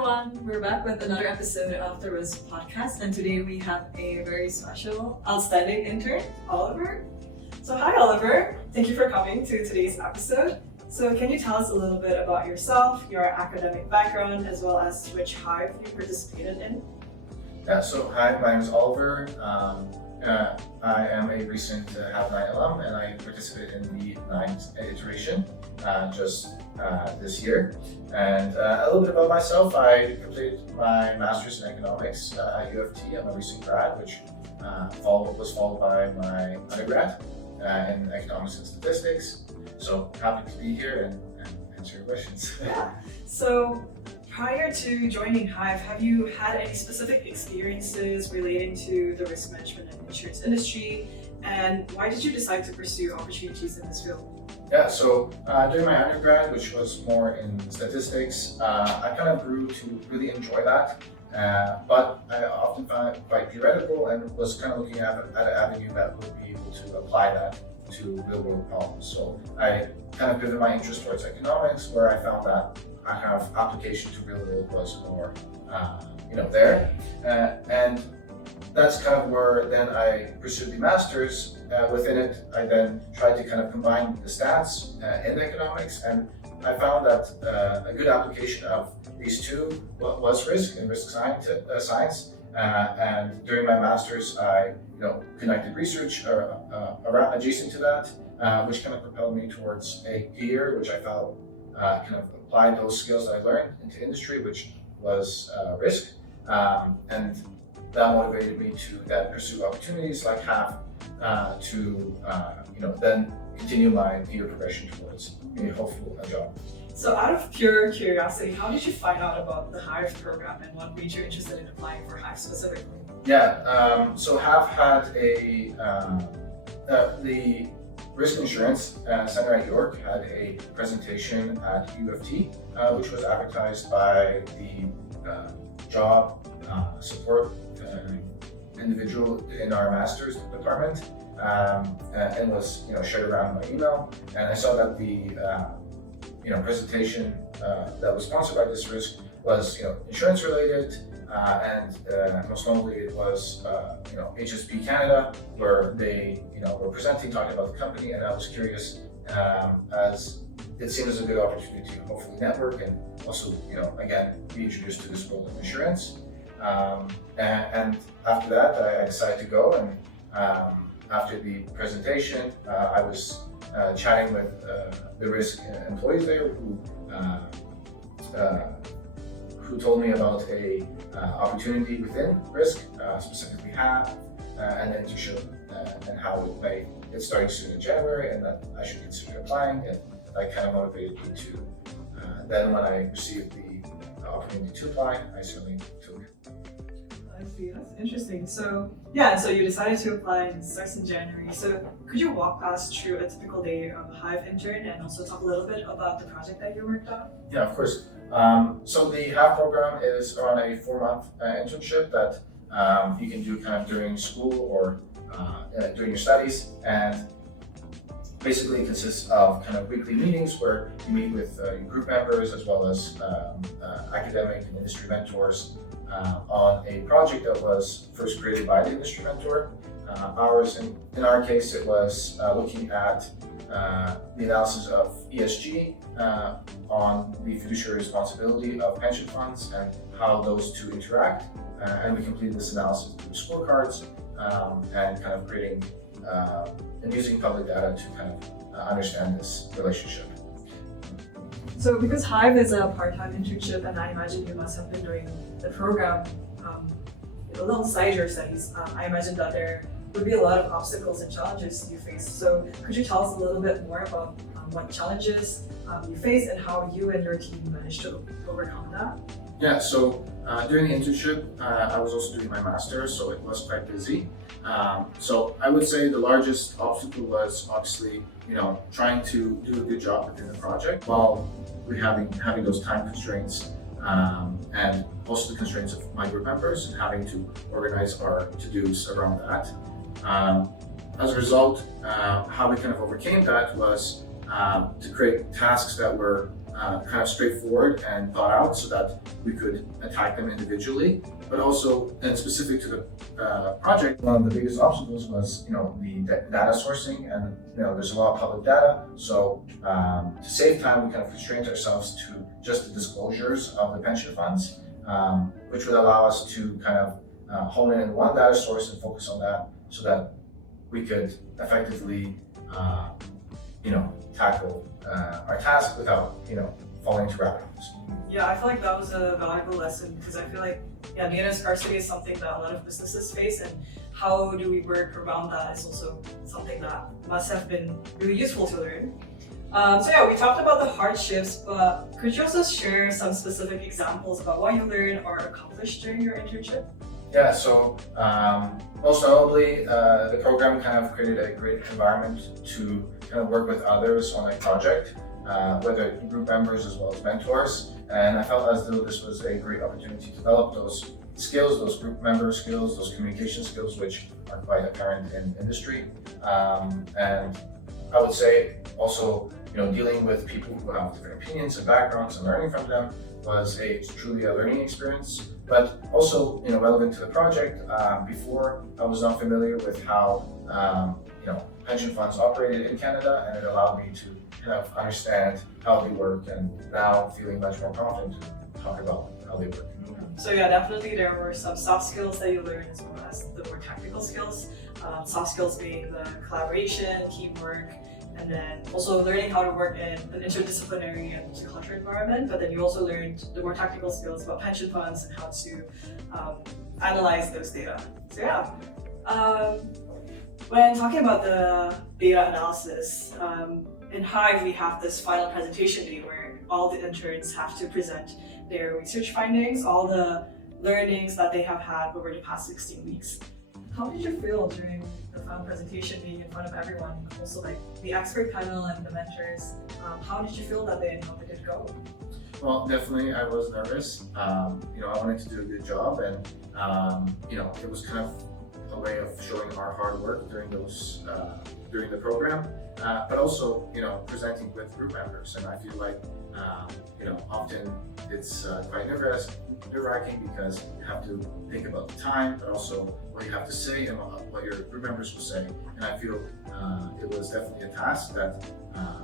everyone, we're back with another episode of the RISC podcast, and today we have a very special, outstanding intern, Oliver. So hi Oliver, thank you for coming to today's episode. So can you tell us a little bit about yourself, your academic background, as well as which HAIIvVE you participated in? Yeah, so hi, my name is Oliver. I am a recent HAIIvVE 9 alum, and I participated in the 9th iteration just this year. And a little bit about myself, I completed my master's in economics at U of T. I'm a recent grad, which was followed by my undergrad in economics and statistics. So happy to be here and answer your questions. Yeah. So prior to joining HAIIvVE, have you had any specific experiences relating to the risk management and insurance industry? And why did you decide to pursue opportunities in this field? Yeah, so during my undergrad, which was more in statistics, I kind of grew to really enjoy that. But I often found it quite theoretical and was kind of looking at an avenue that would be able to apply that to real world problems. So I kind of pivoted my interest towards economics, where I found that I have application to real world was more, there. And that's kind of where then I pursued the master's. Within it, I then tried to kind of combine the stats in economics, and I found that a good application of these two was risk and risk science. And during my master's, I conducted research around adjacent to that, which kind of propelled me towards a career which I felt kind of applied those skills that I learned into industry, which was risk. And that motivated me to then pursue opportunities like HAIIvVE to then continue my career progression towards hopefully a job. So out of pure curiosity, how did you find out about the HAIIvVE program and what made you interested in applying for HAIIvVE specifically? Yeah, so HAIIvVE had the Risk Insurance Center at York had a presentation at U of T, which was advertised by the job support individual in our master's department, and was shared around my email. And I saw that the presentation that was sponsored by this risk was insurance related, and most notably it was HSP Canada, where they were presenting, talking about the company, and I was curious as it seemed as a good opportunity to hopefully network and also again be introduced to this world of insurance. And after that, I decided to go, and after the presentation, I was chatting with the risk employees there who told me about a opportunity within risk, specifically HAIIvVE, and then to show and how it's starting soon in January, and that I should consider applying. And that kind of motivated me to. Then when I received the opportunity to apply, I certainly took it. I see, that's interesting. So you decided to apply and it starts in January. So could you walk us through a typical day of a HAIIvVE intern and also talk a little bit about the project that you worked on? Yeah, of course. So the HAIIvVE program is around a 4-month internship that you can do kind of during school or during your studies, and basically it consists of kind of weekly meetings where you meet with your group members as well as academic and industry mentors on a project that was first created by the industry mentor. In our case, it was looking at the analysis of ESG on the fiduciary responsibility of pension funds and how those two interact. And we completed this analysis through scorecards and kind of creating and using public data to kind of understand this relationship. So because HAIIvVE is a part-time internship, and I imagine you must have been doing the program alongside your studies, I imagine that there would be a lot of obstacles and challenges you face. So could you tell us a little bit more about what challenges you face and how you and your team managed to overcome that? Yeah, so during the internship, I was also doing my master's, so it was quite busy. So I would say the largest obstacle was obviously, trying to do a good job within the project while we're having those time constraints, and also the constraints of my group members and having to organize our to-dos around that. As a result, how we kind of overcame that was to create tasks that were kind of straightforward and thought out so that we could attack them individually. But also, and specific to the project, one of the biggest obstacles was, the data sourcing, and there's a lot of public data. So to save time, we kind of constrained ourselves to just the disclosures of the pension funds, which would allow us to kind of hone in one data source and focus on that, so that we could effectively, tackle our task without, falling into rabbit holes. Yeah, I feel like that was a valuable lesson, because I feel like data scarcity is something that a lot of businesses face, and how do we work around that is also something that must have been really useful to learn. We talked about the hardships, but could you also share some specific examples about what you learned or accomplished during your internship? Yeah, so most notably, the program kind of created a great environment to kind of work with others on a project, whether group members as well as mentors. And I felt as though this was a great opportunity to develop those skills, those group member skills, those communication skills, which are quite apparent in industry. And I would say also, dealing with people who have different opinions and backgrounds and learning from them was truly a learning experience. But also, relevant to the project, before I was not familiar with how, pension funds operated in Canada, and it allowed me to kind of understand how they work, and now feeling much more confident to talk about how they work. So definitely there were some soft skills that you learned, as well as the more technical skills. Soft skills being the collaboration, teamwork, and then also learning how to work in an interdisciplinary and multicultural environment. But then you also learned the more technical skills about pension funds and how to analyze those data. So when talking about the data analysis, in HAIIvVE we have this final presentation day where all the interns have to present their research findings, all the learnings that they have had over the past 16 weeks. How did you feel during the final presentation, being in front of everyone, also like the expert panel and the mentors? How did you feel that day, and how did it go? Well, definitely I was nervous. I wanted to do a good job, and it was kind of a way of showing our hard work during the program, but also presenting with group members. And I feel like often it's quite nerve-wracking, because you have to think about the time, but also what you have to say and what your group members will say. And I feel it was definitely a task that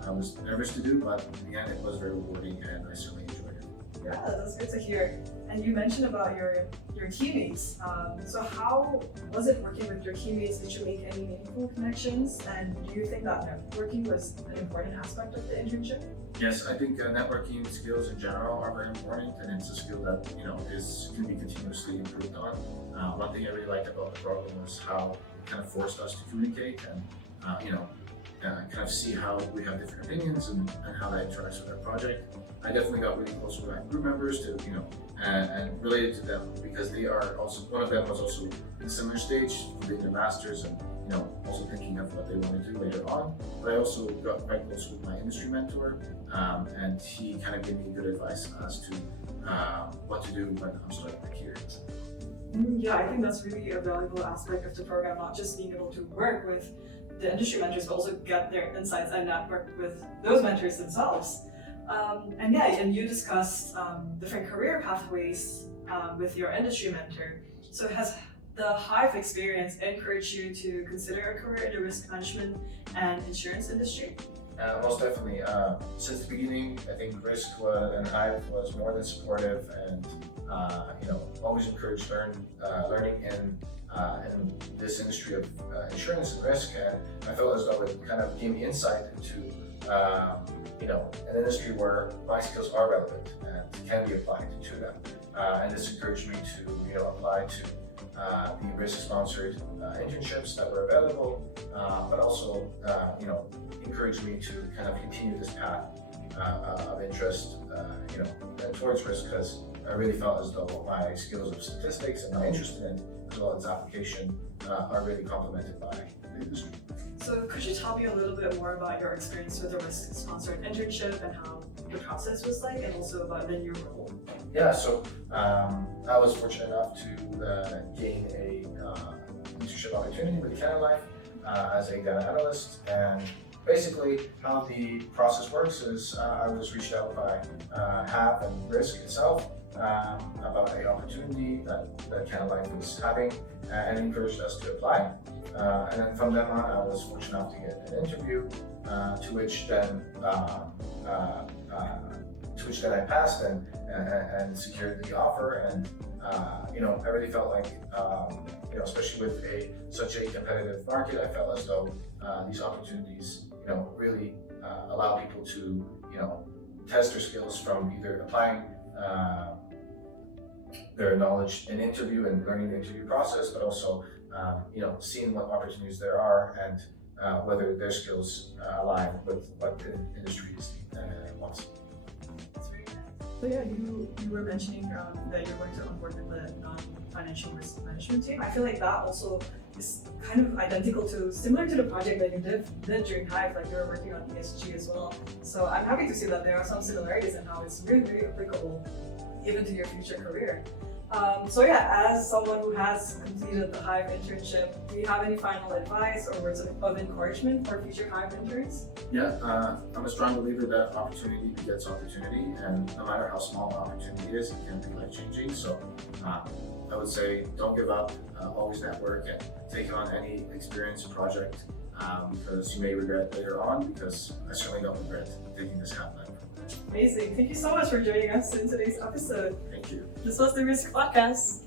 I was nervous to do, but in the end it was very rewarding, and I certainly enjoyed it. Yeah, that's good to hear. And you mentioned about your teammates. So how was it working with your teammates? Did you make any meaningful connections? And do you think that networking was an important aspect of the internship? Yes, I think networking skills in general are very important, and it's a skill that can be continuously improved on. One thing I really liked about the program was how it kind of forced us to communicate and kind of see how we have different opinions and how that interacts with our project. I definitely got really close with my group members to and related to them, because they are also, one of them was also in a similar stage, completing their masters, and also thinking of what they want to do later on. But I also got quite close with my industry mentor, and he kind of gave me good advice as to what to do when I'm starting my career. Yeah, I think that's really a valuable aspect of the program, not just being able to work with the industry mentors, but also get their insights and network with those mentors themselves. And you discussed different career pathways with your industry mentor. So has the HAIIvVE experience encouraged you to consider a career in the risk management and insurance industry? Most definitely. Since the beginning, I think RISC and HAIIvVE was more than supportive, and always encouraged learning in this industry of insurance and risk. And I felt as though it kind of gave me insight into an industry where my skills are relevant and can be applied to them. And this encouraged me to apply to the RISC-sponsored internships that were available, but also encouraged me to kind of continue this path of interest towards risk, because I really felt as though my skills of statistics and my interest in it, as well as application, are really complemented by the industry. So could you tell me a little bit more about your experience with the RISC-sponsored internship and how the process was like, and also about your role? Yeah, so I was fortunate enough to gain a internship opportunity with Canada Life as a data analyst, and basically, how the process works is I was reached out by HAIIvVE and RISC itself about an opportunity that Canada was having and encouraged us to apply. And then from then on, I was fortunate enough to get an interview, to which then I passed and secured the offer. And I really felt like especially with such a competitive market, I felt as though these opportunities really allow people to test their skills from either applying their knowledge in interview and learning the interview process, but also seeing what opportunities there are and whether their skills align with what the industry wants. That's very nice. So yeah, you were mentioning that you're going to onboard with the non-financial risk management team. I feel like that also is kind of similar to the project that you did during HAIIvVE, like you were working on ESG as well. So I'm happy to see that there are some similarities in how it's really, really applicable even to your future career. So yeah, as someone who has completed the HAIIvVE internship, do you have any final advice or words of encouragement for future HAIIvVE interns? Yeah, I'm a strong believer that opportunity begets opportunity, and no matter how small an opportunity is, it can be life-changing. So I would say don't give up, always network and take on any experience or project because you may regret later on, because I certainly don't regret taking this half life. Amazing. Thank you so much for joining us in today's episode. Thank you. This was the RISC Podcast.